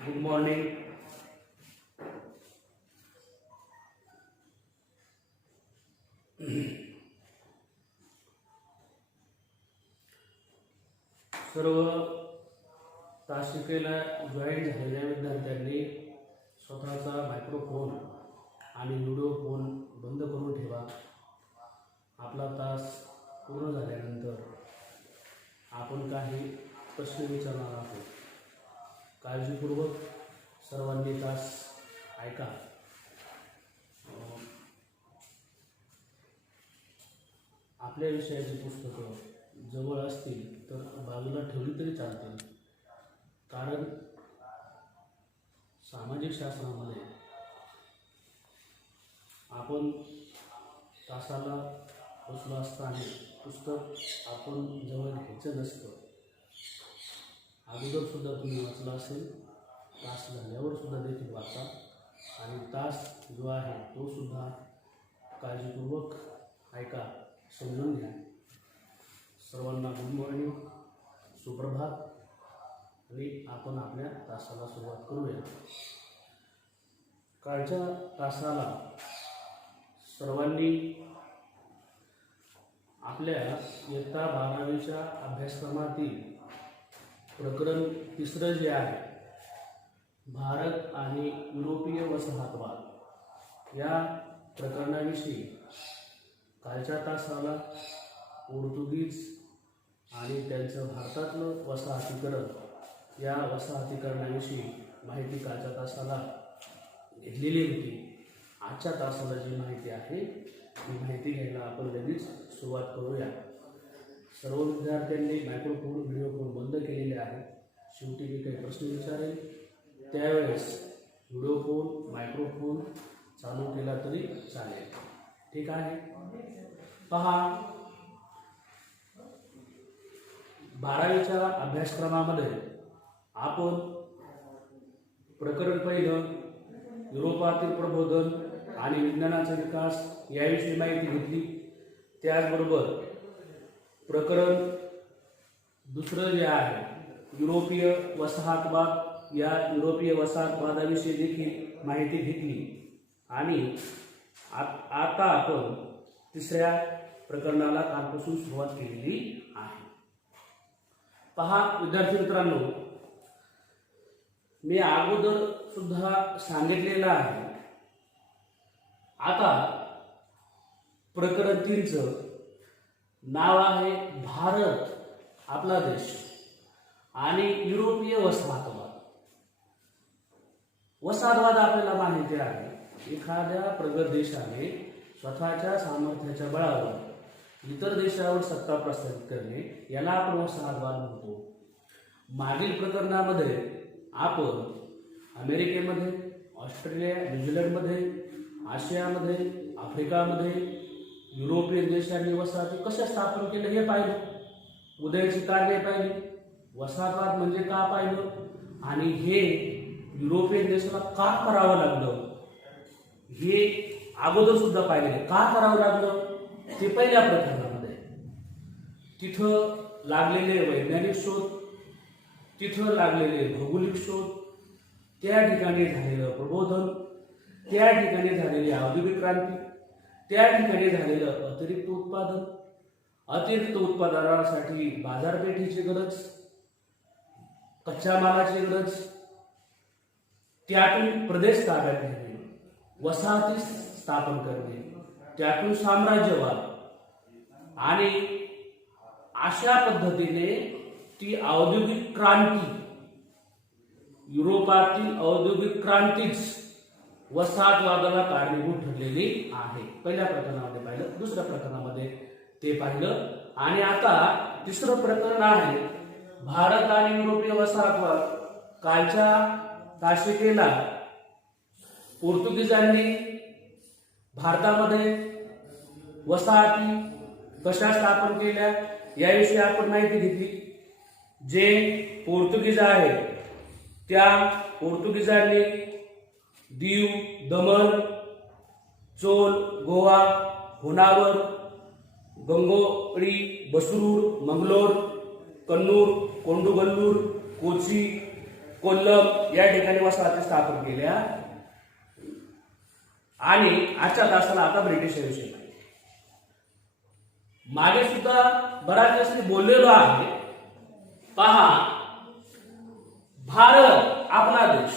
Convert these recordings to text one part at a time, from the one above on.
Good morning. सर्व तासिकेला join झालेल्या विद्यार्थ्यांनी स्वतःचा मायक्रोफोन आणि व्हिडिओ फोन बंद करून ठेवा. आपला तास पूर्ण झाल्यानंतर आपण काही प्रश्न विचारणार आहोत. काळजीपूर्वक सर्वांनी तास ऐका. आपल्या विषयाची पुस्तकं जवळ असतील तर बाजूला ठेवली तरी चालतील, कारण सामाजिक शास्त्रामध्ये आपण तासाला बसलो असताना पुस्तक आपण जवळ घ्यायचं नसतं. अगोदर सुद्धा तुम्ही वाचलं असेल, तास झाल्यावर सुद्धा देखील वाचा आणि तास जो आहे तो सुद्धा काळजीपूर्वक ऐका, समजून घ्या. सर्वांना गुड मॉर्निंग, सुप्रभात. आणि आपण आपल्या तासाला सुरुवात करूया. कालच्या तासाला सर्वांनी आपल्या इयत्ता 12वीच्या अभ्यासक्रमातील प्रकरण 3 जे आहे, भारत आणि युरोपीय वसाहतवाद, या प्रकरणाविषयी कालच्या तासाला पोर्तुगीज आणि त्यांचं भारतातलं वसाहतीकरण, या वसाहतीकरणाविषयी माहिती कालच्या तासाला घेतलेली होती. आजच्या तासाला जी माहिती आहे ती माहिती घ्यायला आपण लगेच सुरुवात करूया. सर्व विद्यार्थ्यांनी मायक्रोफोन, व्हिडिओ फोन बंद केलेले आहे. शेवटी मी काही प्रश्न विचारेल त्यावेळेस व्हिडिओ फोन, मायक्रोफोन चालू केला तरी चालेल. ठीक आहे. पहा, 12वीच्या अभ्यासक्रमामध्ये आपण प्रकरण पहिलं युरोपातील प्रबोधन आणि विज्ञानाचा विकास याविषयी माहिती घेतली. त्याचबरोबर प्रकरण 2 जे आहे युरोपीय वसाहतवाद, या युरोपीय वसाहतवादाविषयी देखील माहिती घेतली. आणि आता आपण 3ऱ्या प्रकरणाला कालपासून सुरुवात केलेली आहे. पहा विद्यार्थी मित्रांनो, मी अगोदर सुद्धा सांगितलेलं आहे. आता प्रकरण 3चं नाव आहे भारत, आपला देश, आणि युरोपीय वसाहतवाद. वसाहतवाद आपल्याला माहिती आहे, एखाद्या प्रगत देशाने स्वतःच्या सामर्थ्याच्या बळावर इतर देशावर सत्ता प्रस्थापित करणे, याला आपण वसाहतवाद म्हणतो. मागील प्रकरणामध्ये आपण अमेरिकेमध्ये, ऑस्ट्रेलिया, न्यूझीलंडमध्ये, आशियामध्ये, आफ्रिकामध्ये युरोपियन देशांनी वसाहती कशा स्थापन केल्या हे पाहिलं. उदयाची कारणे पाहिली, वसाहतवाद म्हणजे का पाहिलं, आणि हे युरोपियन देशाला का करावं लागलं हे अगोदर सुद्धा पाहिले. का करावं लागलं ते पहिल्या प्रकरणामध्ये. तिथं लागलेले वैज्ञानिक शोध, तिथं लागलेले भौगोलिक शोध, त्या ठिकाणी झालेलं प्रबोधन, त्या ठिकाणी झालेली औद्योगिक क्रांती, त्या ठिकाणी झालेलं अतिरिक्त उत्पादन, अतिरिक्त उत्पादनासाठी बाजारपेठेची गरज, कच्च्या मालाची गरज, त्यातून प्रदेश ताब्यात घेणे, वसाहती स्थापन करणे, त्यातून साम्राज्यवाद, आणि अशा पद्धतीने ती औद्योगिक क्रांती, युरोपातील औद्योगिक क्रांतीच वसाहतवादाला कारणीभूत ठरलेली आहे. पहिल्या प्रकरणामध्ये पाहिलं, 2ऱ्या प्रकरणामध्ये ते पाहिलं. आणि आता 3रं प्रकरण आहे भारत आणि युरोपीय वसाहतवाद. कालच्या तासिकेला पोर्तुगीजांनी भारतामध्ये वसाहती कशा स्थापन केल्या याविषयी आपण माहिती घेतली. जे पोर्तुगीज आहे त्या पोर्तुगीजांनी दीव, दमण, चोल, गोवा, होनावर, गंगोळी, बसरूर, मंगलोर, कन्नूर, कोंडुगल्लूर, कोची, कोल्लम या ठिकाणी वसाहती स्थापन केल्या आणि आजच्या तासाला आता ब्रिटिशांविषयी मागे सुद्धा बऱ्याच वेळेस बोललेलो आहे. पहा, भारत आपला देश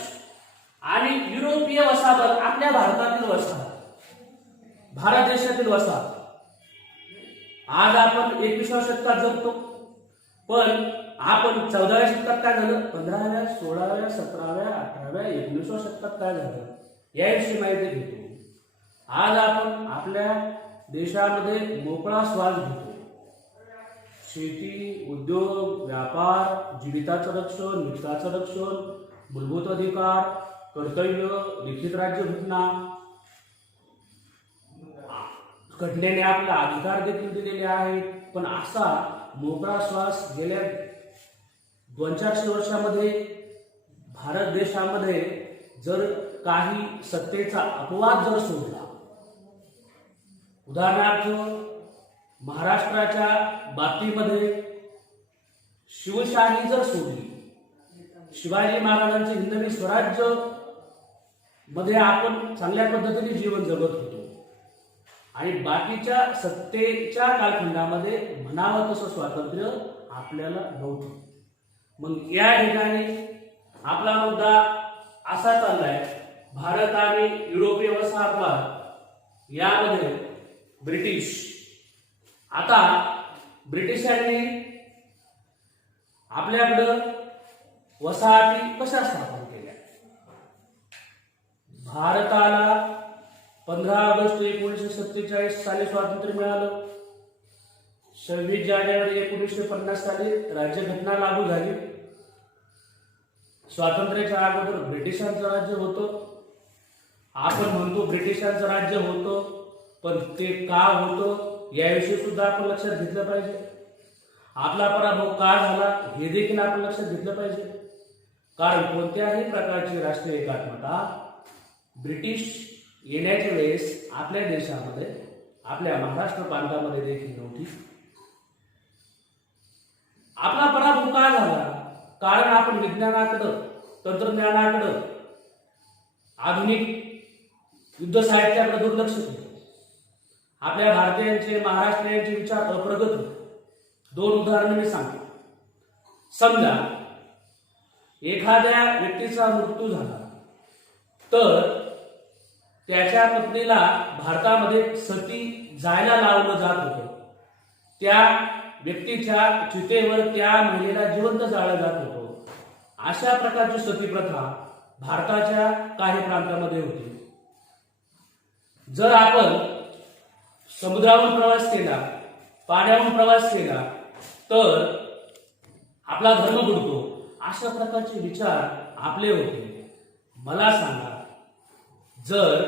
आणि युरोपीय वसाहत आपल्या भारतातील वसाहत, भारत देशातील वसाहत. आज आपण 21व्या शतकात जगतो, पण आपण 14व्या शतकात काय झालं, 15व्या, 16व्या, 17व्या, 18व्या, 19व्या शतकात काय झालं याविषयी माहिती घेतो. आज आपण आपल्या देशामध्ये मोकळा श्वास घेतो. शेती, उद्योग, व्यापार, जीविताचं रक्षण, हिताचं रक्षण, मूलभूत अधिकार, कर्तव्य, लिखित राज्यघटना, घटनेने आपला अधिकार देखील दिलेले आहेत. पण असा मोकळा श्वास गेल्या 200-400 वर्षामध्ये भारत देशामध्ये जर काही सत्तेचा अपवाद जर सोडला, उदाहरणार्थ महाराष्ट्राच्या बाबतीमध्ये शिवशाही जर सोडली, शिवाजी महाराजांचे हिंदवी स्वराज्य मध्ये आपण चांगल्या पद्धतीने जीवन जगत होतो आणि बाकीच्या सत्तेच्या कालखंडामध्ये म्हणावं तसं स्वातंत्र्य आपल्याला नव्हतं. मग या ठिकाणी आपला मुद्दा असा चाललाय, भारत आणि युरोपीय वसाहतवाद यामध्ये ब्रिटिश. आता ब्रिटिशांनी आपल्याकडं वसाहती कशा स्थापन केल्या? भारताला 15 ऑगस्ट 1947 साली स्वातंत्र्य मिळालं. 26 जानेवारी 1950 साली राज्यघटना लागू झाली. स्वातंत्र्याच्या अगोदर ब्रिटिशांचं राज्य होतं. आपण म्हणतो ब्रिटिशांचं राज्य होतं, पण ते का होतं याविषयी सुद्धा आपण लक्षात घेतलं पाहिजे. आपला पराभव का झाला हे देखील आपण लक्षात घेतलं पाहिजे. कारण कोणत्याही प्रकारची राष्ट्रीय एकात्मता ब्रिटिश येण्याच्या वेळेस आपल्या देशामध्ये, आपल्या महाराष्ट्र प्रांतामध्ये देखील नव्हती. आपला पराभव का झाला? कारण आपण विज्ञानाकडं, तंत्रज्ञानाकडं, आधुनिक युद्ध साहित्याकडे दुर्लक्ष केलं. आपल्या भारतीयांचे, महाराष्ट्रीयांचे विचार अप्रगत होते. 2 उदाहरणं मी सांगतो. समजा एखाद्या व्यक्तीचा मृत्यू झाला तर त्याच्या पत्नीला भारतामध्ये सती जायला लावलं जात होतं. त्या व्यक्तीच्या चितेवर त्या महिलेला जिवंत जाळलं जात होतं. अशा प्रकारची सती प्रथा भारताच्या काही प्रांतामध्ये होती. जर आपण समुद्रावरून प्रवास केला, पाण्यावरून प्रवास केला तर आपला धर्म बुडतो. अशा प्रकारचे विचार आपले होते. मला सांगा, जर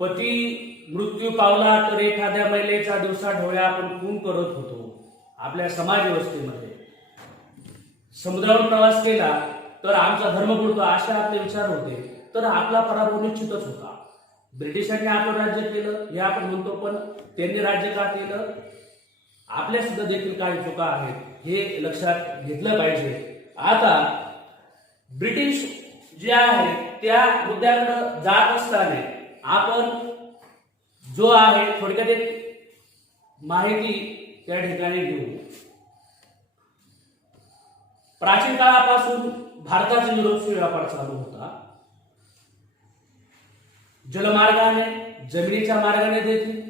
पती मृत्यू पावला तर एखाद्या महिलेचा दिवसा ढवळ्या आपण खून करत होतो आपल्या समाज व्यवस्थेमध्ये. समुद्रावर प्रवास केला तर आमचा धर्म बुडतो असे आपले विचार होते. तर आपला पराभव निश्चितच होता. ब्रिटिशांनी आपलं राज्य केलं हे आपण म्हणतो, पण त्यांनी राज्य का केलं? आपल्या सुद्धा देखील काही चुका आहेत हे लक्षात घेतलं पाहिजे. आता ब्रिटिश जे आहे त्या मुद्द्याकडे जात असताना आपण जो आहे थोडक्यात एक माहिती त्या ठिकाणी घेऊ. प्राचीन काळापासून भारताचा युरोपशी व्यापार चालू होता. जलमार्गाने, जमिनीच्या मार्गाने देखील.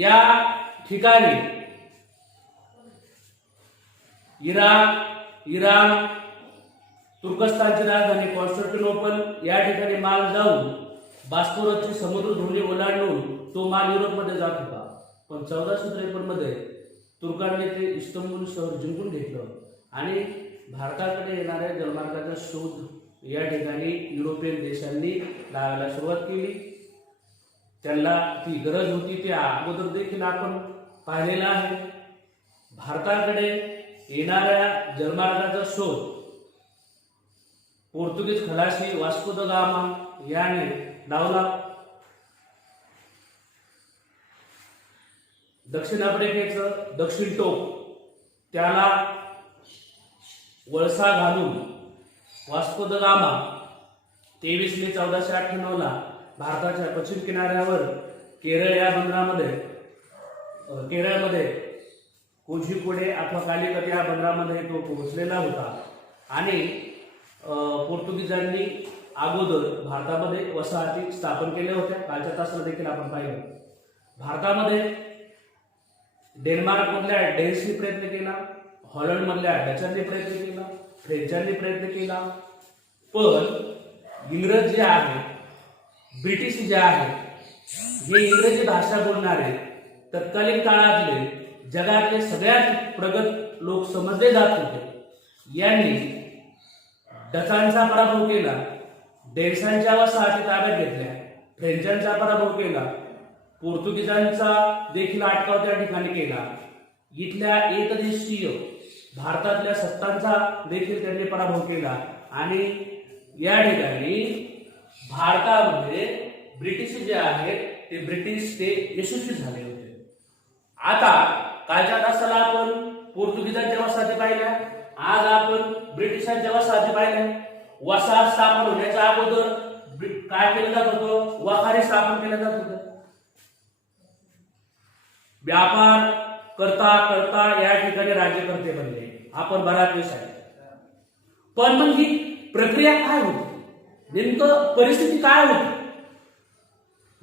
या ठिकाणी इराण, तुर्कस्तानची राजधानी कॉन्स्टँटिनोपल या ठिकाणी माल जाऊन बास्पोरसची समुद्रधुनी ओलांडून तो माल युरोपमध्ये जात होता. पण 1453 मध्ये तुर्कांनी ते इस्तंबूल शहर जिंकून घेतलं आणि भारताकडे येणाऱ्या जलमार्गाचा शोध या ठिकाणी युरोपियन देशांनी लावायला सुरुवात केली. त्यांना ती गरज होती, त्या अगोदर देखील आपण पाहिलेला आहे. भारताकडे येणाऱ्या जलमार्गाचा शोध पोर्तुगीज खलाशी वास्को द गामा याने लावला. दक्षिण आफ्रिकेचं दक्षिण टोक त्याला वळसा घालून वास्को द गामा 23 मे 1498 भारताच्या पश्चिम किनाऱ्यावर केरळ या बंदरामध्ये केरळमध्ये कोझिकोडे अथवा कालिकत या बंदरामध्ये तो पोहोचलेला होता आणि पोर्तुगीजांनी अगोदर भारतामध्ये वसाहती स्थापन केल्या होत्या. कालच्या तासाला देखील आपण पाहिलं. भारतामध्ये डेन्मार्क मधल्या डेन्सनी प्रयत्न केला, हॉलंड मधल्या डचांनी प्रयत्न केला, फ्रेंचांनी प्रयत्न केला, पण इंग्रज जे आहे, ब्रिटिश जे आहे, हे इंग्रजी भाषा बोलणारे तत्कालीन काळातले जगातले सगळ्यात प्रगत लोक समजले जात होते. यांनी डचांचा पराभव केला, डेन्सांच्या वसाहती ताब्यात घेतल्या, फ्रेंचांचा पराभव केला, पोर्तुगीजांचा देखील अटकाव त्या ठिकाणी केला. इथल्या एकदेशीय भारतातल्या सत्तांचा देखील त्यांनी पराभव केला आणि या ठिकाणी भारतामध्ये ब्रिटिश जे आहेत ते ब्रिटिश ते यशस्वी झाले होते. आता कालच्या तासाला आपण पोर्तुगीजांच्या वसाहती पाहिल्या, आज आपण ब्रिटिशांच्या वसाहती पाहिल्या. वसाहत स्थापन होण्याच्या अगोदर काय केलं जात होतं? वखारी स्थापन केलं जात होतं. व्यापार करता करता या ठिकाणी राज्यकर्ते बनले. आपण बराच वेळ सांगितलं. पण मग ही प्रक्रिया काय होती? नेमकं परिस्थिती काय होती?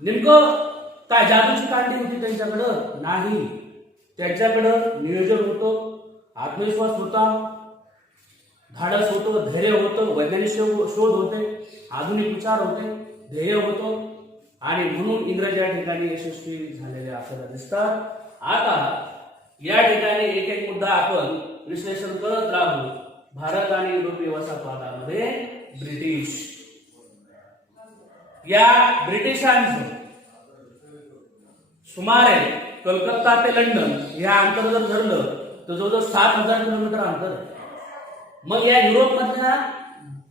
नेमकं काय जादूची कांडी होती त्यांच्याकडं? नाही. त्यांच्याकडं नियोजन होतं, आत्मविश्वास होता, धाडस होतं, धैर्य होतं, वैज्ञानिक शोध होते, आधुनिक विचार होते, ध्येय होतं आणि म्हणून इंग्रज या ठिकाणी यशस्वी झालेले आपल्याला दिसतात. आता या ठिकाणी एक एक मुद्दा आपण विश्लेषण करत राहू. भारत आणि युरोपीय वसाहतवादामध्ये ब्रिटिश, या ब्रिटिशांचं सुमारे कलकत्ता ते लंडन या अंतर जर धरलं तर जवळजवळ 7,000 किलोमीटर अंतर. मग या युरोप मधल्या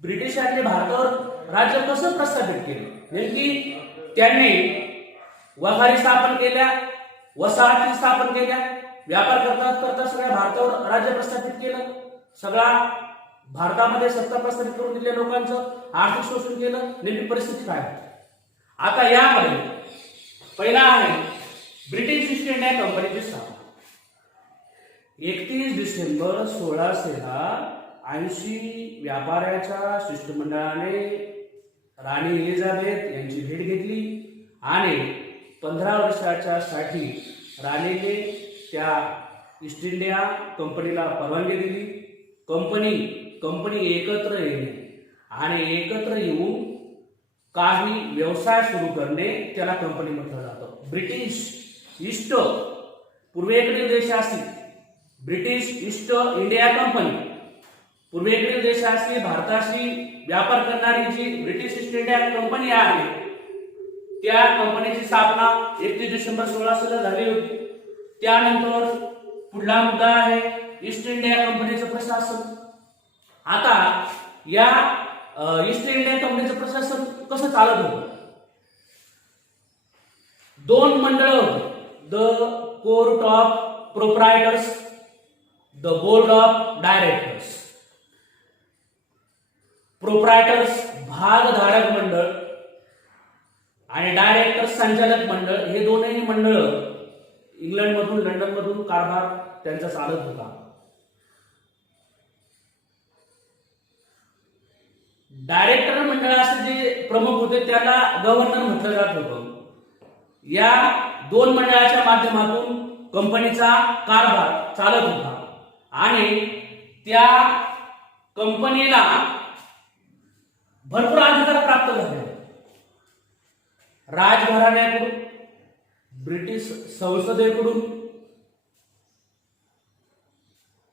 ब्रिटिशांनी भारतावर राज्य कसं प्रस्थापित केलं? नेमकी त्यांनी वखारी स्थापन केल्या, वसाहती स्थापन केल्या, व्यापार करता करता सगळ्या भारतावर राज्य प्रस्थापित केलं, सगळा भारतामध्ये सत्ता प्रस्थापित करून दिलेल्या लोकांचं आर्थिक शोषण केलं. नेमकी परिस्थिती काय? आता यामध्ये पहिला आहे ब्रिटिश ईस्ट इंडिया कंपनीची स्थापना. 31 डिसेंबर 1680 व्यापाऱ्याच्या शिष्टमंडळाने राणी एलिझाबेथ यांची भेट घेतली आणि 15 वर्षाच्या साठी राणीने त्या ईस्ट इंडिया कंपनीला परवानगी दिली. कंपनी एकत्र येणे आणि एकत्र येऊन काही व्यवसाय सुरू करणे त्याला कंपनी म्हटलं जातं. ब्रिटिश ईस्ट पूर्वेकडील देशाशी ब्रिटिश ईस्ट इंडिया कंपनी, पूर्वेकडील देशाशी भारताशी व्यापार करणारी जी ब्रिटिश ईस्ट इंडिया कंपनी आहे त्या कंपनीची स्थापना 31 डिसेंबर 1600 झाली होती. त्यानंतर पुढला मुद्दा आहे ईस्ट इंडिया कंपनीचं प्रशासन. आता या ईस्ट इंडिया कंपनीचं प्रशासन कसं चालत होतं? 2 मंडळ होती, the court of proprietors, the board of directors. Proprietors भागधारक मंडळ आणि डायरेक्टर्स संचालक मंडळ, हे दोनही मंडळ इंग्लंड मधून लंडन मधून कारभार त्यांचा चालत होता. डायरेक्टर मंडळाचे जे प्रमुख होते त्याला गव्हर्नर म्हटलं जात होतं. या 2 मंडळाच्या माध्यमातून कंपनीचा कारभार चालत होता आणि त्या कंपनीला भरपूर अधिकार प्राप्त झाले. राजघराण्याकडून, ब्रिटिश संसदेकडून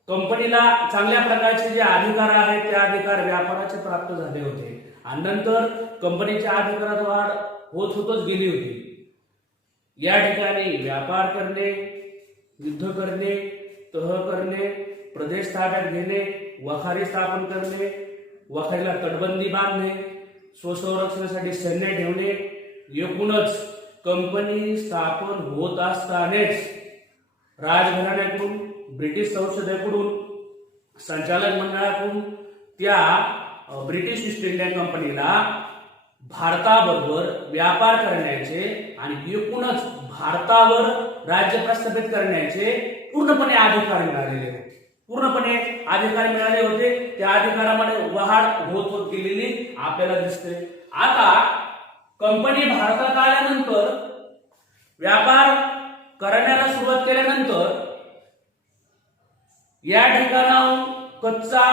कंपनीला चांगल्या प्रकारचे जे अधिकार आहेत ते अधिकार व्यापाराचे प्राप्त झाले होते आणि नंतर कंपनीच्या अधिकारात वाढ होतच गेली होती. या ठिकाणी व्यापार करणे, युद्ध करणे, तह करणे, प्रदेश ताब्यात घेणे, वखारी स्थापन करणे, वखारीला तटबंदी बांधणे, स्वसंरक्षणासाठी सैन्य ठेवणे, एकूणच कंपनी स्थापन होत असतानाच राजघराण्याकडून, ब्रिटिश संसदेकडून, संचालक मंडळाकडून त्या ब्रिटिश ईस्ट इंडिया कंपनीला भारताबरोबर व्यापार करण्याचे आणि एकूणच भारतावर राज्य प्रस्थापित करण्याचे पूर्णपणे अधिकार मिळालेले होते. पूर्णपणे अधिकार मिळाले होते. त्या अधिकारामध्ये वाढ होत गेलेली आपल्याला दिसते. आता कंपनी भारतात आल्यानंतर, व्यापार करण्याला सुरुवात केल्यानंतर या ठिकाणाहून कच्चा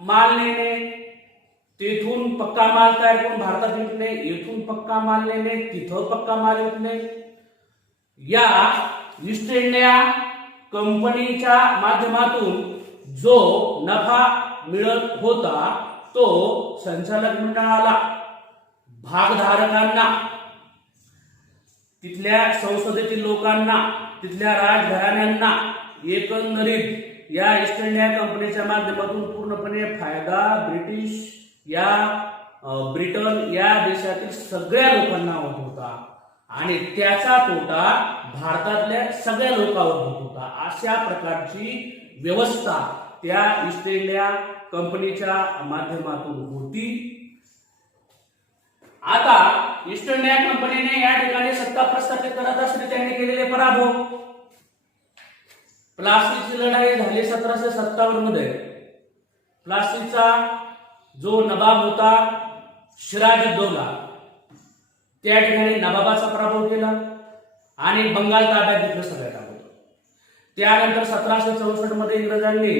माल नेणे, तेथून पक्का माल तयार करून भारतात विकणे, येथून पक्का माल नेणे, तिथं पक्का माल विकणे, या ईस्ट इंडिया कंपनीच्या माध्यमातून जो नफा मिळत होता तो संचालक मंडळाला, भागधारकांना, तिथल्या संसदेतील लोकांना, तिथल्या राजघराण्यांना एकंदरीत या ईस्ट इंडिया कंपनीच्या माध्यमातून पूर्णपणे फायदा ब्रिटन या देशातील सगळ्या लोकांना होत होता आणि त्याचा तोटा भारतातल्या सगळ्या लोकांवर होत होता. अशा प्रकारची व्यवस्था त्या ईस्ट इंडिया कंपनीच्या माध्यमातून होती. आता ईस्ट इंडिया कंपनीने या ठिकाणी सत्ता प्रस्थापित करत असताना त्यांनी केलेले पराभव. प्लासीची लढाई झाली 1757 मध्ये. प्लासीचा जो नवाब होता सिराजुद्दौला, त्या ठिकाणी नवाबाचा पराभव केला आणि बंगाल ताब्यात घेतलं सगळ्यात अगोदर. त्यानंतर 1764 मध्ये इंग्रजांनी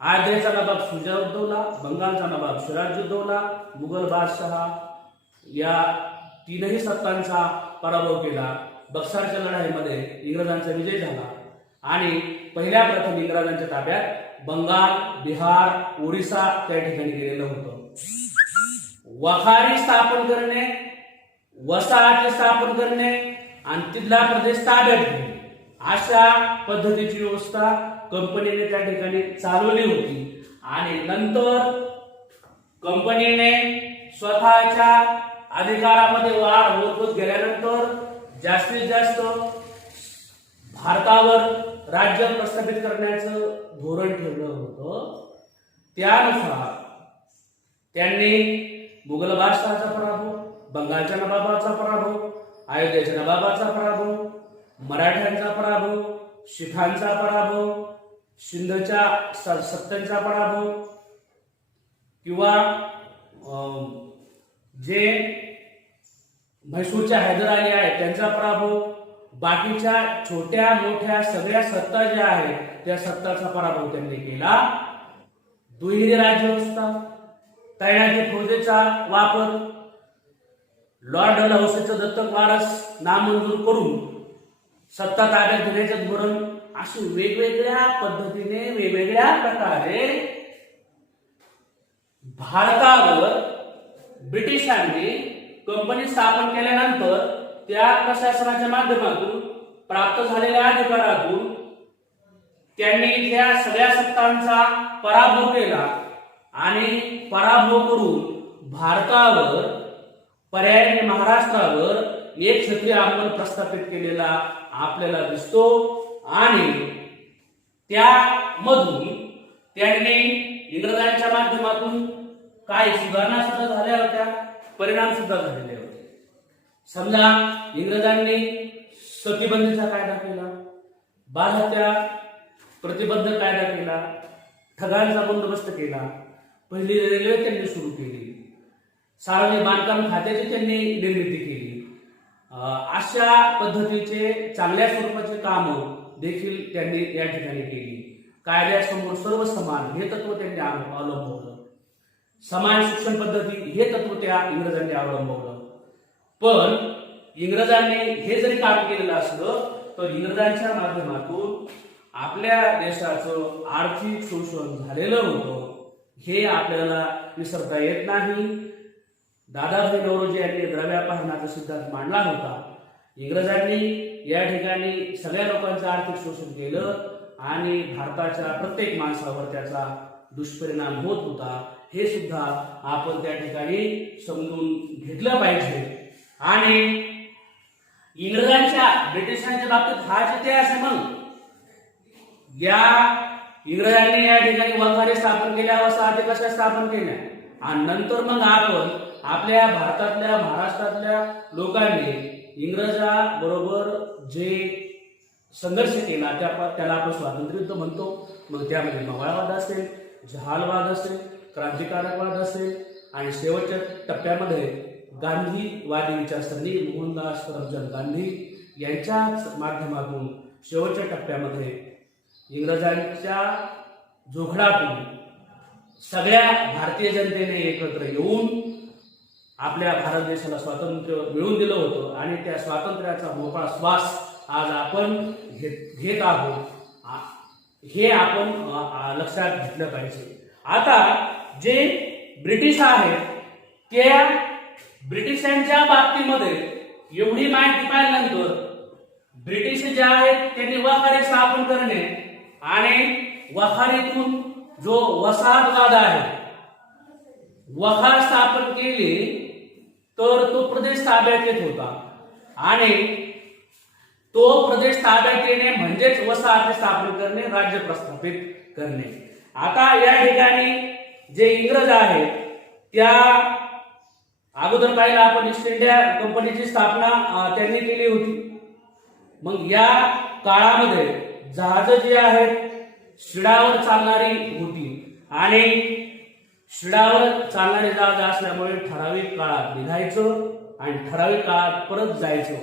आर्धेचा नवाब शुजाउद्दौला, बंगालचा नवाब सिराजुद्दौला, मुघल बादशहा या तीनही सत्तांचा पराभव केला. बक्सरच्या लढाईमध्ये इंग्रजांचा विजय झाला आणि पहिल्या प्रथम इंग्रजांच्या ताब्यात बंगाल, बिहार, ओरिसा त्या ठिकाणी गेलेलं होतं. वखारी स्थापन करणे, वसाहती स्थापन करणे आणि तिथला प्रदेश ताब्यात घेणे, अशा पद्धतीची व्यवस्था कंपनीने त्या ठिकाणी चालवली होती. आणि नंतर कंपनीने स्वतःच्या अधिकारामध्ये वाढ होत गेल्यानंतर जास्तीत जास्त भारतावर राज्य प्रस्थापित करण्याचं धोरण ठेवलं होतं. त्यानुसार त्यांनी मुघल बादशहाचा पराभव, बंगालच्या नवाबाचा पराभव, अयोध्येच्या नवाबाचा पराभव, मराठ्यांचा पराभव, शिखांचा पराभव, सिंधच्या सत्तांचा पराभव किंवा जे म्हैसूरच्या हैदर अली आहेत त्यांचा पराभव, बाकीच्या छोट्या मोठ्या सगळ्या सत्ता ज्या आहेत त्या सत्ताचा पराभव त्यांनी केला. दुहेरी राज्यव्यवस्था, तैनाती फौजेचा वापर, लॉर्ड डलहौसीचं दत्तक वारस नामंजूर करून सत्ता ताब्यात घेण्याचे धोरण, अशी वेगवेगळ्या पद्धतीने वेगवेगळ्या प्रकारे भारतावर ब्रिटिशांनी कंपनी स्थापन केल्यानंतर त्या प्रशासनाच्या माध्यमातून प्राप्त झालेल्या अधिकारातून त्यांनी त्या सगळ्या सत्तांचा पराभव केला आणि पराभव करून भारतावर, पर्यायाने महाराष्ट्रावर एक क्षत्रिय अंमल प्रस्थापित केलेला आपल्याला दिसतो. आणि त्यामधून त्यांनी इंग्रजांच्या माध्यमातून काही सुधारणा सुद्धा झाल्या होत्या, परिणाम सुद्धा झालेले होते. समजा इंग्रजांनी सतीबंदीचा कायदा केला, बालहत्या प्रतिबंध कायदा केला, ठगांचा बंदोबस्त केला, पहिली रेल्वे त्यांनी सुरू केली, सार्वजनिक बांधकाम खात्याची त्यांनी निर्मिती केली. अशा पद्धतीचे चांगल्या स्वरूपाचे काम देखील त्यांनी या ठिकाणी केली. कायद्यासमोर सर्व समान हे तत्व त्यांनी अवलंबवलं. समान शिक्षण पद्धती हे तत्व त्या इंग्रजांनी अवलंबवलं. पण इंग्रजांनी हे जरी काम केलेलं असलं तर इंग्रजांच्या माध्यमातून आपल्या देशाचं आर्थिक शोषण झालेलं होतं हे आपल्याला विसरता येत नाही. दादाभाई नौरोजी यांनी द्रव्यापहरणाचा सिद्धांत मांडला होता. इंग्रजांनी या ठिकाणी सगळ्या लोकांचं आर्थिक शोषण केलं आणि भारताच्या प्रत्येक माणसावर त्याचा दुष्परिणाम होत होता हे सुद्धा आपण त्या ठिकाणी समजून घेतलं पाहिजे. आणि इंग्रजांच्या ब्रिटिशांच्या बाबतीत हाच इतिहास आहे. मग या इंग्रजांनी या ठिकाणी वखारी स्थापन केल्या, वसाहती कशा स्थापन केल्या, आणि नंतर मग आपण आपल्या भारतातल्या महाराष्ट्रातल्या लोकांनी इंग्रजा बरोबर जे संघर्ष केला त्याला आपण स्वातंत्र्य युद्ध म्हणतो. मग त्यामध्ये मवाळवाद असेल, जहालवाद असेल, क्रांतिकारकवाद असेल, आणि शेवटच्या टप्प्यामध्ये गांधीवादी विचारसरणी मोहनदास करमचंद गांधी यांच्याच माध्यमातून शेवटच्या टप्प्यामध्ये इंग्रजांच्या जोखडातून सगळ्या भारतीय जनतेने एकत्र येऊन आपल्या भारत देशाला स्वातंत्र्य मिळवून दिलं होतं. आणि त्या स्वातंत्र्याचा मोकळा श्वास आज आपण घेत आहोत, हे आपण लक्षात घेतलं पाहिजे. आता जे ब्रिटिश आहेत त्या ब्रिटिशांच्या बाबतीमध्ये एवढी माहिती पाहिल्यानंतर ब्रिटिश जे आहेत त्यांनी वखारी स्थापन करणे आणि वखारीतून जो वसाहतवाद आहे, वखार स्थापन केली तर तो प्रदेश ताब्यात येत होता, आणि तो प्रदेश ताब्यात येणे म्हणजेच वसाहती स्थापन करणे, राज्य प्रस्थापित करणे. आता या ठिकाणी जे इंग्रज आहेत त्या अगोदर पाहिलं आपण ईस्ट इंडिया कंपनीची स्थापना त्यांनी केली होती. मग या काळामध्ये जहाज जी आहेत शिडावर चालणारी होती, आणि शिडावर चालणारे जहाज असल्यामुळे ठराविक काळात निघायचं आणि ठराविक काळात परत जायचं,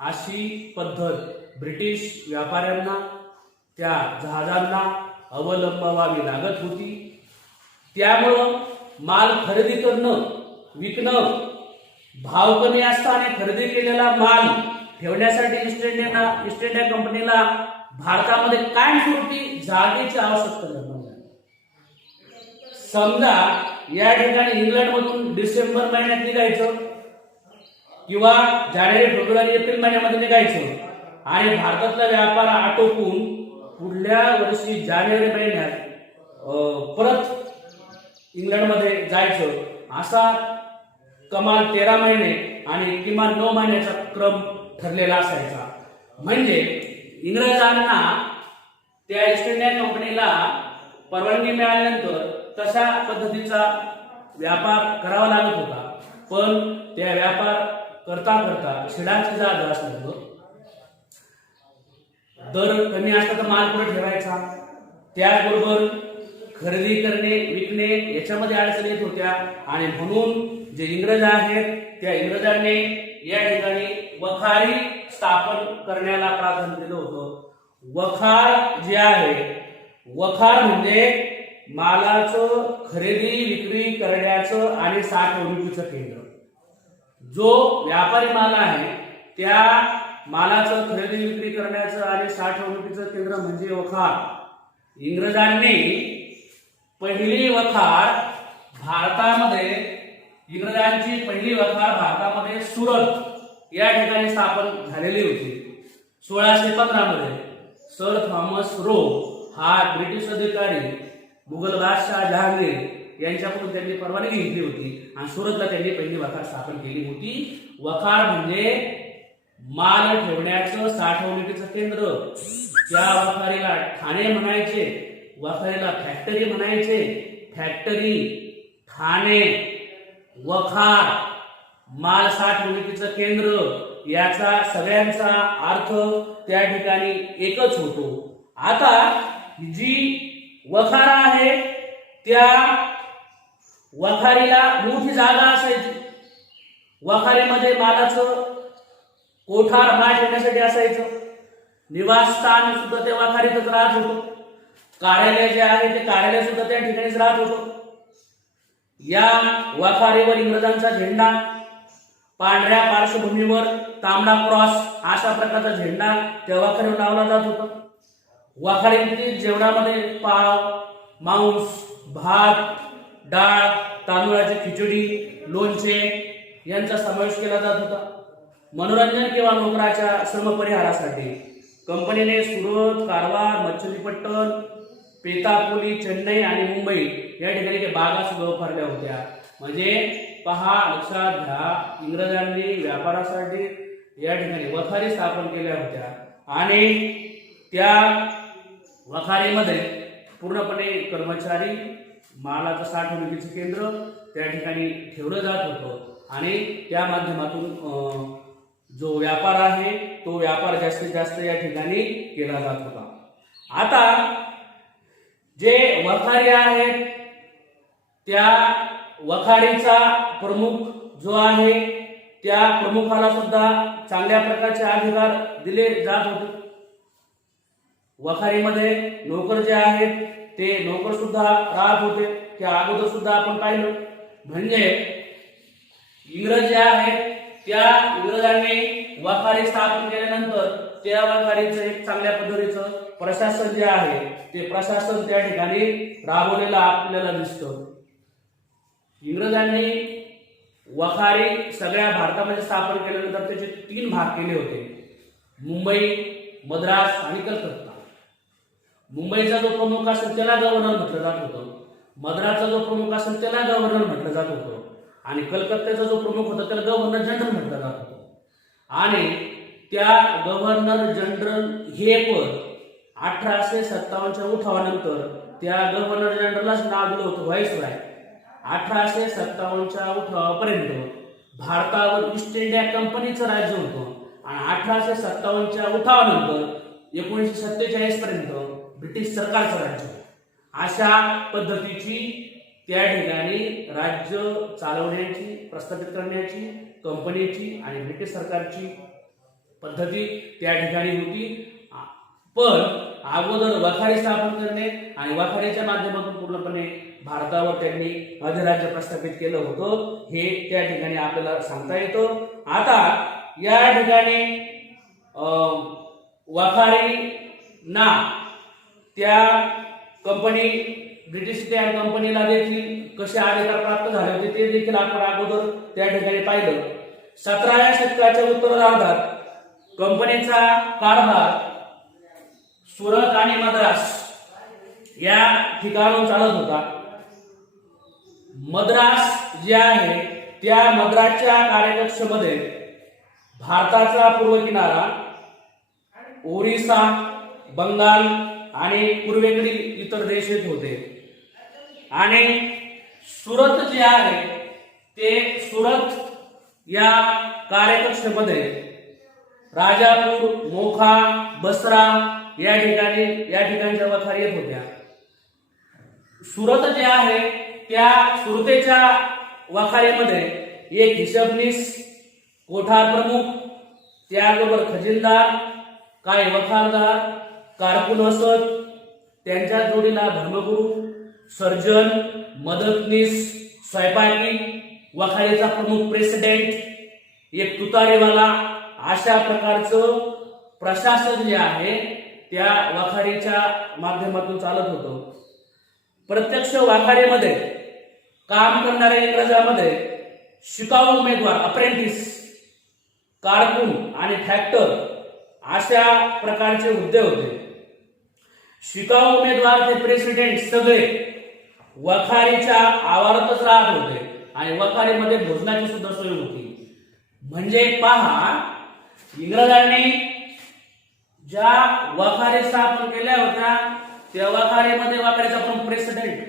अशी पद्धत ब्रिटिश व्यापाऱ्यांना त्या जहाजांना अवलंबावी लागत होती. त्यामुळं माल खरेदी करणं, विकणं, भाव कमी असताना खरेदी केलेला माल ठेवण्यासाठी ईस्ट इंडिया कंपनीला भारतामध्ये कायमस्वरूपी जागेची आवश्यकता निर्माण झाली. समजा या ठिकाणी इंग्लंडमधून डिसेंबर महिन्यात निघायचं किंवा जानेवारी फेब्रुवारी एप्रिल महिन्यामध्ये निघायचं, आणि भारतातला व्यापार आटोपून पुढल्या वर्षी जानेवारी महिन्यात परत इंग्लंडमध्ये जायचं, असा कमाल 13 महिने आणि किमान 9 महिन्याचा क्रम ठरलेला असायचा. म्हणजे इंग्रजांना त्या ईस्ट इंडिया कंपनीला परवानगी मिळाल्यानंतर तशा पद्धतीचा व्यापार करावा लागत होता. पण त्या व्यापार करता करता शिडाचे जहाज असल्यामुळं दर कमी असला तर माल पुढे ठेवायचा, त्याचबरोबर खरेदी करणे, विकणे याच्यामध्ये अडचणी येत होत्या, आणि म्हणून जे इंग्रज आहेत त्या इंग्रजांनी या ठिकाणी वखारी स्थापन करण्याला प्राधान्य दिलं होतं. वखार जे आहे, वखार म्हणजे मालाचं खरेदी विक्री करण्याचं आणि साठवणुकीचं केंद्र. जो व्यापारी माल आहे त्या मालाचं खरेदी विक्री करण्याचं आणि साठवणुकीचं केंद्र म्हणजे वखार. इंग्रजांनी पहिली वखार भारतामध्ये, इंग्रजांची पहिली वखार भारतामध्ये सुरत या ठिकाणी स्थापन झालेली होती. 1615 मध्ये सर थॉमस रो हा ब्रिटिश अधिकारी मुघल बादशाह जहांगीर यांच्याकडून त्यांनी परवानगी घेतली होती आणि सुरतला त्यांनी पहिली वखार स्थापन केली होती. वखार म्हणजे माल ठेवण्याचं साठवणुकीचं केंद्र. त्या वखारीला ठाणे म्हणायचे, वखारीला फॅक्टरी म्हणायचे. फॅक्टरी, ठाणे, वखार, माल साठवणुकीचं केंद्र याचा सगळ्यांचा अर्थ त्या ठिकाणी एकच होतो. आता जी वखार आहे त्या वखारीला मोठी जागा असायची. वखारीमध्ये मालाचं कोठार माल ठेवण्यासाठी असायचं. निवासस्थान सुद्धा त्या वखारीतच राहत होतं. कार्यालय जे आहे ते कार्यालय सुद्धा त्या ठिकाणीच राहत होतं. या वखारीवर इंग्रजांचा झेंडा, पांढऱ्या पार्श्वभूमीवर तांबडा क्रॉस अशा प्रकारचा झेंडा त्या वखारीवर लावला जात होता. वखारीतील जेवणामध्ये पाव, मांस, भात, डाळ, तांदूळाची खिचडी, लोणचे यांचा समावेश केला जात होता. मनोरंजन किंवा नोकराच्या श्रमपरिहारासाठी कंपनीने सुरत, कारवार, मच्छलीपट्टण, पेतापुली, चेन्नई आणि मुंबई या ठिकाणी बागा सुद्धा उभारल्या होत्या. म्हणजे पहा, लक्षात घ्या, इंग्रजांनी व्यापारासाठी या ठिकाणी वखारी स्थापन केल्या होत्या आणि त्या वखारीमध्ये पूर्णपणे कर्मचारी, मालाचं साठवणुकीचं केंद्र त्या ठिकाणी ठेवलं जात होतं आणि त्या माध्यमातून जो व्यापार आहे तो व्यापार जास्तीत जास्त या ठिकाणी केला जात होता. आता जे वखारी आहेत त्या वखारीचा प्रमुख जो आहे त्या प्रमुखाला सुद्धा चांगल्या प्रकारचे अधिकार दिले जात होते. वखारीमध्ये नोकर जे आहेत ते नोकर सुद्धा राहत होते. त्या अगोदर सुद्धा आपण पाहिलं. म्हणजे इंग्रज जे आहेत त्या इंग्रजांनी वखारी स्थापन केल्यानंतर त्या वखारीचं एक चांगल्या पद्धतीचं प्रशासन जे आहे ते प्रशासन त्या ठिकाणी राबवलेलं आपल्याला दिसतं. इंग्रजांनी वखारी सगळ्या भारतामध्ये स्थापन केल्यानंतर त्याचे 3 भाग केले होते: मुंबई, मद्रास आणि कलकत्ता. मुंबईचा जो प्रमुख असेल त्याला गव्हर्नर म्हटलं जात होतं, मद्रासचा जो प्रमुख असेल त्याला गव्हर्नर म्हटलं जात होतं आणि कलकत्त्याचा जो प्रमुख होता त्याला गव्हर्नर जनरल म्हटलं जात होतं. आणि त्या गव्हर्नर जनरल हे पद 1857च्या उठावानंतर त्या गव्हर्नर जनरललाच नाव दिलं होतं व्हाईसरॉय. 1857च्या उठावापर्यंत भारतावर ईस्ट इंडिया कंपनीचं राज्य होतं आणि 1857च्या उठावानंतर 1947 पर्यंत ब्रिटिश सरकारचं राज्य. अशा पद्धतीची त्या ठिकाणी राज्य चालवण्याची, प्रस्थापित करण्याची, कंपनीची आणि ब्रिटिश सरकारची पद्धती त्या ठिकाणी होती. पण अगोदर वखारी स्थापन करणे आणि वखारीच्या माध्यमातून पूर्णपणे भारतावर त्यांनी अधिराज्य प्रस्थापित केलं होतं हे त्या ठिकाणी आपल्याला सांगता येतं. आता या ठिकाणी वखारींना त्या कंपनी, ब्रिटिश त्या कंपनीला देखील कसे अधिकार प्राप्त झाले होते ते देखील आपण अगोदर त्या ठिकाणी पाहिलं. 17व्या शतकाच्या उत्तरार्धात कंपनीचा कारभार सुरत आणि मद्रास या ठिकाणाहून चालत होता. मद्रास जे आहे त्या मद्रासच्या कार्यकक्षेमध्ये भारताचा पूर्व किनारा, ओरिसा, बंगाल आणि पूर्वेकडील इतर देश येत होते. आणि सुरत जे आहे ते सुरत या कार्यकक्षेमध्ये राजापूर, मोखा, बसरा या ठिकाणच्या वखारी येत होत्या. सुरत जे आहे त्या सुरतेच्या वखारीमध्ये एक हिशोबनीस, कोठार प्रमुख, त्याचबरोबर खजिनदार, काही वखारदार, कारकुन असत, त्यांच्या जोडीला धर्मगुरू, सर्जन, मदतनीस, स्वयंपाकी, वखारीचा प्रमुख प्रेसिडेंट, एक तुतारीवाला, अशा प्रकारचं प्रशासन जे आहे त्या वखारीच्या माध्यमातून चालत होतं. प्रत्यक्ष वखारीमध्ये काम करणाऱ्या इंग्रजांमध्ये शिकाऊ उमेदवार, अप्रेंटिस, कारकुन आणि फॅक्टर अशा प्रकारचे हुद्दे होते. शिकाऊ उमेदवार ते प्रेसिडेंट सगळे वखारीच्या आवारातच राहत होते आणि वखारीमध्ये भोजनाची सुद्धा सोय होती. म्हणजे पहा, इंग्रजांनी ज्या वखारी स्थापन केल्या होत्या त्या वखारीमध्ये वखारीचा प्रमुख प्रेसिडेंट,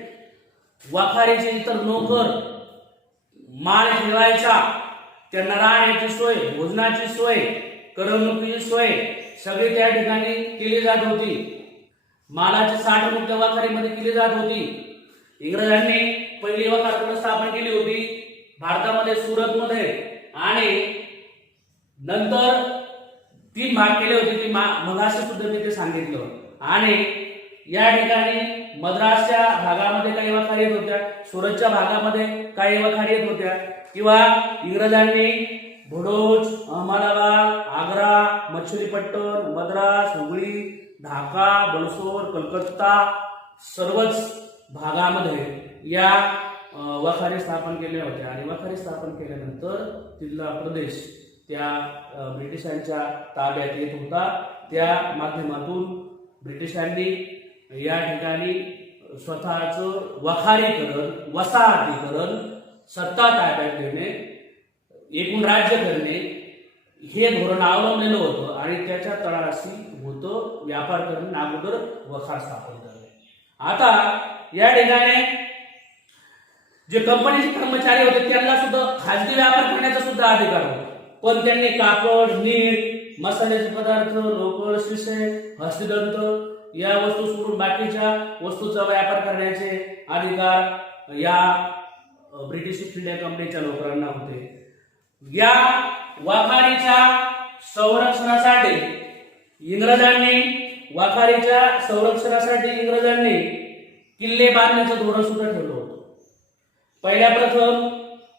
वखारीचे इतर नोकर, माल ठेवायचा, त्यांना राहण्याची सोय, भोजनाची सोय, करमणुकीची सोय सगळी त्या ठिकाणी केली जात होती. मालाची साठवणूक त्या वखारीमध्ये केली जात होती. इंग्रजांनी पहिली वखार स्थापन केली होती भारतामध्ये, सुरतमध्ये, आणि नंतर 3 भाग केले होते. ती मगाशी सुद्धा मी ते सांगितलं. आणि या ठिकाणी मद्रासच्या भागामध्ये काही वखारी येत होत्या, सुरतच्या भागामध्ये काही वखारी येत होत्या, किंवा इंग्रजांनी भडोच, अहमदाबाद, आग्रा, मच्छलीपट्टण, मद्रास, हुबळी, ढाका, बलसोर, कलकत्ता सर्वच भागामध्ये या वखारी स्थापन केल्या होत्या. आणि वखारी स्थापन केल्यानंतर तिथला प्रदेश त्या ब्रिटिशांच्या ताब्यात येत होता. त्या माध्यमातून ब्रिटिशांनी या ठिकाणी स्वतःचं वखारीकरण, वसाहतीकरण, सत्ता ताब्यात घेणे, एकूण राज्य करणे हे धोरण अवलंबलेलं होतं आणि त्याच्या तळाशी होतं व्यापार करणे अगोदर वखार स्थापन करणे. आता या ठिकाणी जे कंपनीचे कर्मचारी होते त्यांना सुद्धा खाजगी व्यापार करण्याचा सुद्धा अधिकार होता, पण त्यांनी कापड, नीट, मसाल्याचे पदार्थ, लोकर, शिसे, हस्तदंत या वस्तू सोडून बाकीच्या वस्तूचा व्यापार करण्याचे अधिकार या ब्रिटिश ईस्ट इंडिया कंपनीच्या नोकरांना होते. या वाखारीच्या संरक्षणासाठी इंग्रजांनी किल्ले बांधण्याचं धोरण सुद्धा ठेवलं होतं. पहिल्या प्रथम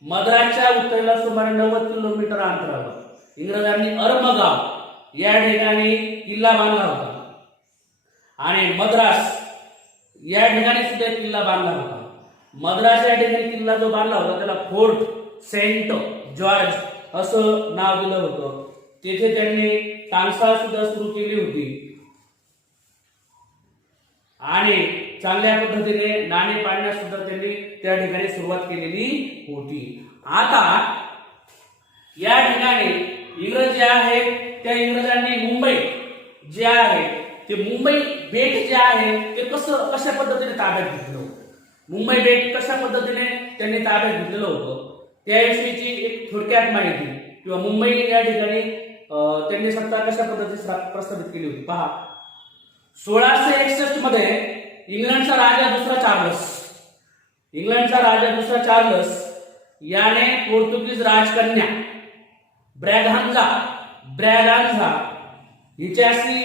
मद्रासच्या उत्तरेला सुमारे 90 किलोमीटर अंतरावर इंग्रजांनी अर्मगाव या ठिकाणी किल्ला बांधला होता आणि मद्रास या ठिकाणी सुद्धा किल्ला बांधला होता. मद्रास या ठिकाणी किल्ला जो बांधला होता त्याला फोर्ट सेंट जॉर्ज असं नाव दिलं होतं. तेथे त्यांनी तानसा सुद्धा सुरू केली होती आणि चांगल्या पद्धतीने नाणे पाडण्यास सुद्धा त्यांनी त्या ठिकाणी सुरुवात केलेली होती. आता या ठिकाणी इंग्रज जे आहेत त्या इंग्रजांनी मुंबई जे आहे ते मुंबई बेट जे आहे ते कशा पद्धतीने ताब्यात घेतलं होतं, मुंबई बेट कशा पद्धतीने त्यांनी ताब्यात घेतलेलं होतं त्याविषयीची एक थोडक्यात माहिती किंवा मुंबई या ठिकाणी त्यांनी सत्ता कशा पद्धतीने प्रस्थापित केली होती पहा. 1661 मध्ये इंग्लंडचा राजा दुसरा चार्लस याने पोर्तुगीज राजकन्या ब्रॅगांझा हिच्याशी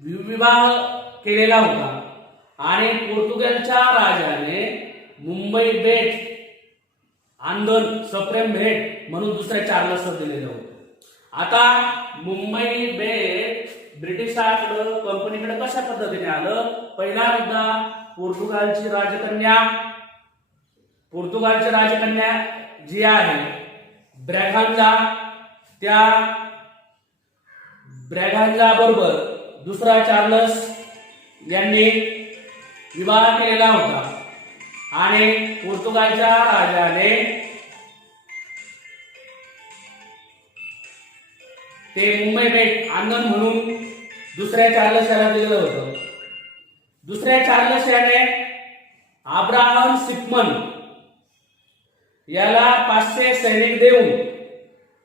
विवाह केलेला होता आणि पोर्तुगालच्या राजाने मुंबई बेट आंदोलन सप्रेम भेट म्हणून दुसऱ्या चार्लसला दिलेलं होतं. आता मुंबई बेट ब्रिटिशांकडे कंपनीकडे कशा पद्धतीने आलं. पहिला मुद्दा पोर्तुगालची राजकन्या जी आहे ब्रॅगांझा बरोबर दुसरा चार्लस यांनी विवाह केलेला होता आणि पोर्तुगालच्या राजाने ते मुंबई बेट आंदोलन म्हणून दुसऱ्या चार्लस याला दिलेलं होतं. दुसऱ्या चार्लस याने अब्राहम सिकमन याला 500 सैनिक देऊन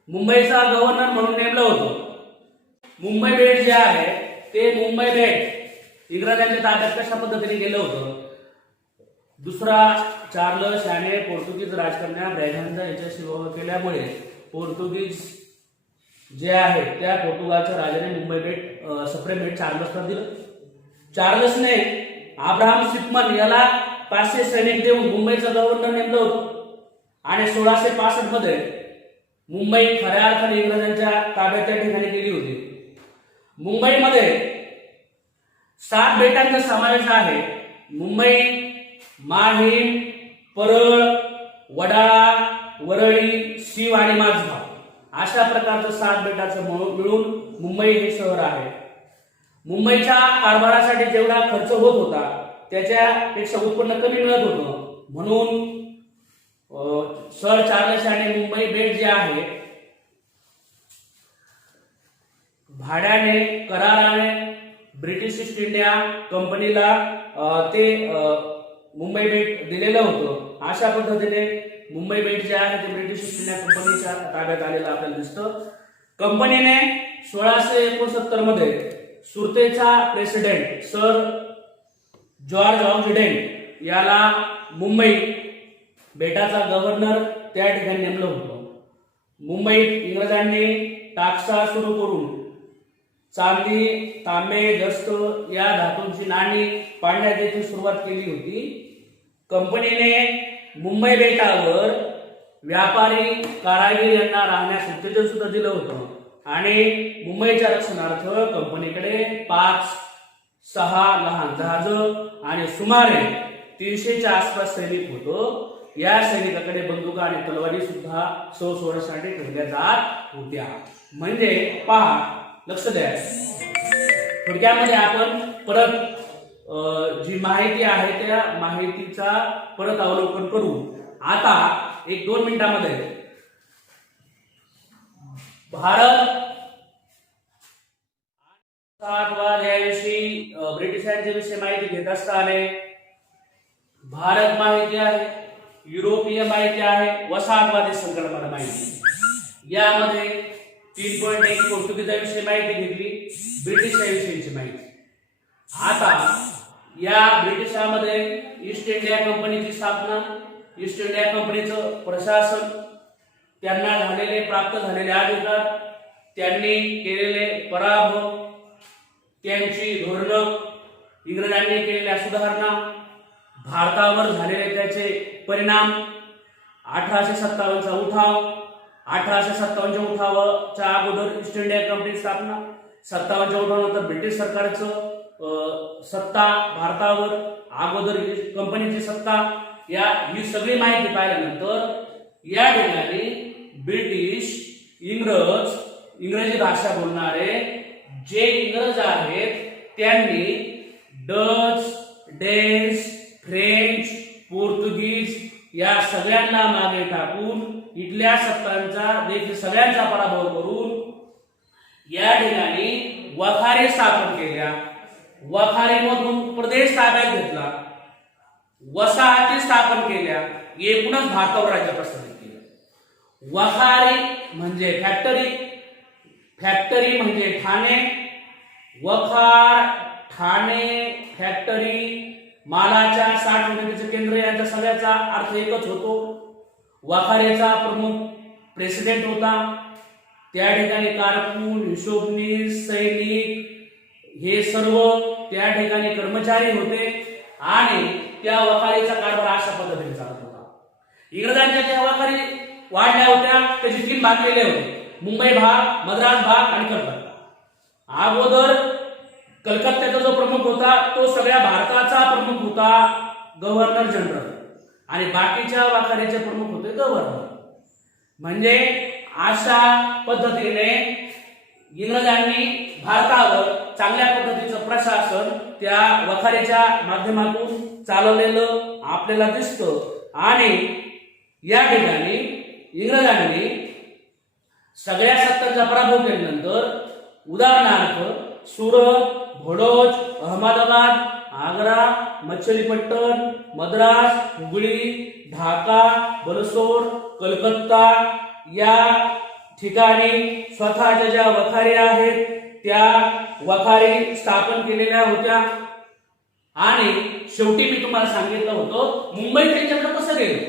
मुंबईचा गव्हर्नर म्हणून नेमलं होतं. मुंबई बेट जे आहे ते मुंबई बेट इंग्रजांच्या ताब्यात कशा पद्धतीने गेलं होतं. दुसरा चार्लस याने पोर्तुगीज राजकन्या ब्रॅगांझा याच्याशी विवाह केल्यामुळे पोर्तुगीज जे आहे त्या पोर्तुगालच्या राजाने मुंबई बेट सप्रेम बेट चार्लसला दिलं. चार्लसने अब्राहम सिकमन याला 500 सैनिक देऊन मुंबईचा गव्हर्नर नेमलं होतं आणि 1665 मध्ये मुंबई खऱ्या अर्थाने इंग्रजांच्या ताब्यात त्या ठिकाणी गेली होती. मुंबईमध्ये 7 बेटांचा समावेश आहे. मुंबई, माहीम, परळ, वडाळा, वरळी, शीव आणि माझगाव अशा प्रकारचं 7 बेटाचं मिळून मुंबई हे शहर आहे. मुंबईच्या कारभारासाठी जेवढा खर्च होत होता त्याच्यापेक्षा उत्पन्न कमी मिळत होतं म्हणून सर चार्लस याने मुंबई बेट जे आहे भाड्याने कराराने ब्रिटिश ईस्ट इंडिया कंपनीला ते मुंबई बेट दिलेलं होतं. अशा पद्धतीने मुंबई बेट जे आहे ते ब्रिटिश ईस्ट इंडिया कंपनीच्या ताब्यात आलेलं आपल्याला दिसतं. कंपनीने 1669 मध्ये सुरतेचा प्रेसिडेंट सर जॉर्ज ऑक्सडेंट याला मुंबई बेटाचा गव्हर्नर त्या ठिकाणी नेमलं होतं. मुंबईत इंग्रजांनी टाकसा सुरू करून चांदी, तांबे, दस्त या धातूंची नाणी पाडण्याची सुरुवात केली होती. कंपनीने मुंबई बेटावर व्यापारी कारागीर यांना राहण्यास उत्तेजन सुद्धा दिलं होतं आणि मुंबईच्या रक्षणार्थ कंपनीकडे 5-6 लहान जहाज आणि सुमारे 300च्या आसपास सैनिक होतं. या सैनिकाकडे बंदुका आणि तलवारी सुद्धा सोडण्यासाठी ठेवल्या जात होत्या. म्हणजे पहा, लक्ष द्या, थोडक्यामध्ये आपण परत जी माहिती आहे त्या माहितीचा परत अवलोकन करू. आता 1-2 मिनिटांमध्ये भारत वसाहतवाद याविषयी ब्रिटिशांच्या विषयी माहिती घेत असताना भारत माहिती आहे, युरोपीय माहिती आहे, वसाहतवादी संकल्पना माहिती। यामध्ये 3.1 पोर्तुगीजाविषयी माहिती घेतली, ब्रिटिशांविषयीची माहिती। आता या ब्रिटिशांमध्ये ईस्ट इंडिया कंपनीची स्थापना, ईस्ट इंडिया कंपनीचं प्रशासन, त्यांना झालेले प्राप्त झालेले अधिकार, त्यांनी केलेले पराभव, त्यांची धोरणं, इंग्रजांनी केलेल्या सुधारणा, भारतावर झालेले त्याचे परिणाम, 1857चा उठाव, 1857च्या उठावाच्या अगोदर ईस्ट इंडिया कंपनी स्थापना, 57च्या उठावानंतर ब्रिटिश सरकारचं सत्ता भारतावर, अगोदर कंपनीची सत्ता, ही सगळी माहिती पाहिल्यानंतर या ठिकाणी ब्रिटिश, इंग्रजी भाषा बोलणारे जे इंग्रज आहेत त्यांनी डच, डेन्स, फ्रेंच, पोर्तुगीज या सगळ्यांना मागे टाकून इथल्या सत्तांचा देखील सगळ्यांचा पराभव करून या ठिकाणी वखारी स्थापन केल्या, वखारीमधून प्रदेश ताब्यात घेतला, वसाहती स्थापन केल्या, एकूणच भारतावर राज्य प्रस्थापित केलं। वखारी म्हणजे फॅक्टरी, फॅक्टरी म्हणजे ठाणे, वखार, ठाणे, फॅक्टरी, मालाच्या साठवणुकीचं केंद्र, यांचा सगळ्याचा अर्थ एकच होतो। वखारीचा प्रमुख प्रेसिडेंट होता, त्या ठिकाणी कारकून, हिशोबनीस, सैनिक हे सर्व त्या ठिकाणी कर्मचारी होते आणि त्या वखारीचा कारभार अशा पद्धतीने चालत होता। इंग्रजांच्या ज्या वखारी वाढल्या होत्या त्याचे 3 भाग केले होते, मुंबई भाग, मद्रास भाग आणि कलकत्ता। अगोदर कलकत्त्याचा जो प्रमुख होता तो सगळ्या भारताचा प्रमुख होता, गव्हर्नर जनरल, आणि बाकीच्या वखारीचे प्रमुख होते गव्हर्नर। म्हणजे अशा पद्धतीने इंग्रजांनी भारतावर चांगल्या पद्धतीचं प्रशासन त्या वखारीच्या माध्यमातून चालवलेलं आपल्याला दिसतं। आणि या ठिकाणी इंग्रजांनी सगळ्या सत्तांचा पराभव केल्यानंतर उदाहरणार्थ सुरत, भडोच, अहमदाबाद, आग्रा, मच्छलीपट्टण, मद्रास, हुगळी, ढाका, बलसोर, कलकत्ता या ठिकाणी स्वतःच्या ज्या वखारी आहेत त्या वखारी स्थापन केलेल्या होत्या। आणि शेवटी मी तुम्हाला सांगितलं होतं मुंबई त्यांच्याकडे कसं गेलं,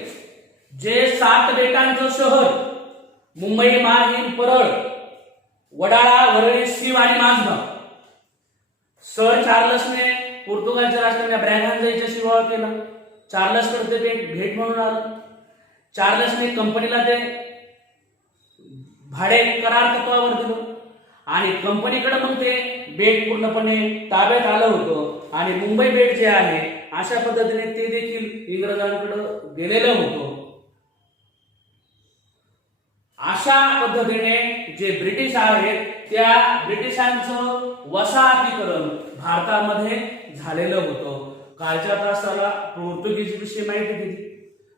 जे 7 बेटांचं शहर मुंबई, माहीम, परळ, वडाळा, वरळी, सीव आणि माझगाव, सर चार्लसने पोर्तुगालच्या राष्ट्राने ब्रॅगहांजा याच्याशी विवाह केला, चार्लसकडे ते भेट म्हणून आलं, चार्लसने कंपनीला ते भाडे करार तत्वावर दिलं आणि कंपनीकडे मग ते बेट पूर्णपणे ताब्यात आलं होतं आणि मुंबई बेट जे आहे अशा पद्धतीने ते देखील इंग्रजांकडे गेलेलं होतं। अशा पद्धतीने जे ब्रिटिश आहेत त्या ब्रिटिशांचं वसाहतीकरण भारतामध्ये झालेलं होतं। कालच्या तासाला पोर्तुगीज विषयी माहिती दिली,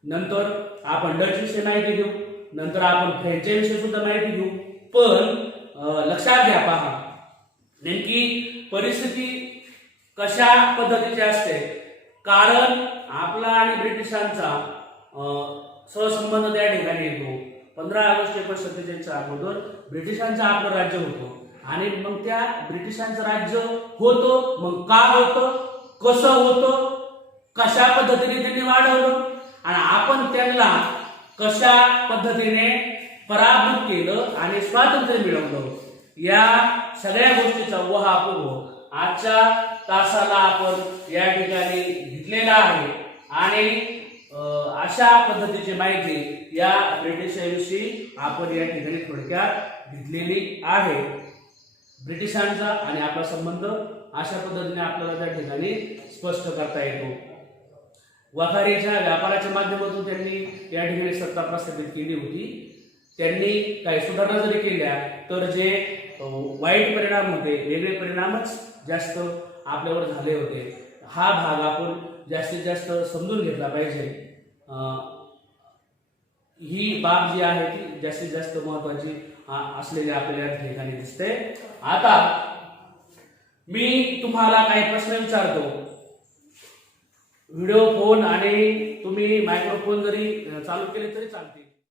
नंतर आपण डच विषयी माहिती घेऊ, नंतर आपण फ्रेंच विषयी सुद्धा माहिती घेऊ। पण लक्षात घ्या, पहा नेमकी परिस्थिती कशा पद्धतीची असते, कारण आपला आणि ब्रिटिशांचा सहसंबंध त्या ठिकाणी येतो। 15 ऑगस्ट 1947च्या अगोदर ब्रिटिशांचं आपलं राज्य होतं आणि मग त्या ब्रिटिशांचं राज्य होतं, मग का होतं, कसं होतं, कशा पद्धतीने त्यांनी वाढवलं आणि आपण त्यांना कशा पद्धतीने पराभूत केलं आणि स्वातंत्र्य मिळवलं, या सगळ्या गोष्टीचा उहापोह आजच्या तासाला आपण या ठिकाणी घेतलेला आहे। आणि अशा पद्धतीची माहिती या ब्रिटिशांविषयी आपण या ठिकाणी थोडक्यात घेतलेली आहे। ब्रिटिशांचा आणि आपला संबंध अशा पद्धतीने आपल्याला त्या ठिकाणी स्पष्ट करता येतो। वखारीच्या व्यापाराच्या माध्यमातून त्यांनी या ठिकाणी सत्ता प्रस्थापित केली होती। त्यांनी काही सुधारणा जरी केल्या तर जे वाईट परिणाम होते, वेगळे परिणामच जास्त आपल्यावर झाले होते। हा भाग आपण जास्तीत जास्त समजून घेतला पाहिजे। ही बाब जी आहे ती जास्तीत जास्त महत्त्वाची असलेले आपल्याला या ठिकाणी दिसते. आता मी तुम्हाला काही प्रश्न विचारतो. व्हिडिओ फोन आणि तुम्ही मायक्रोफोन जरी चालू केले तरी चालते.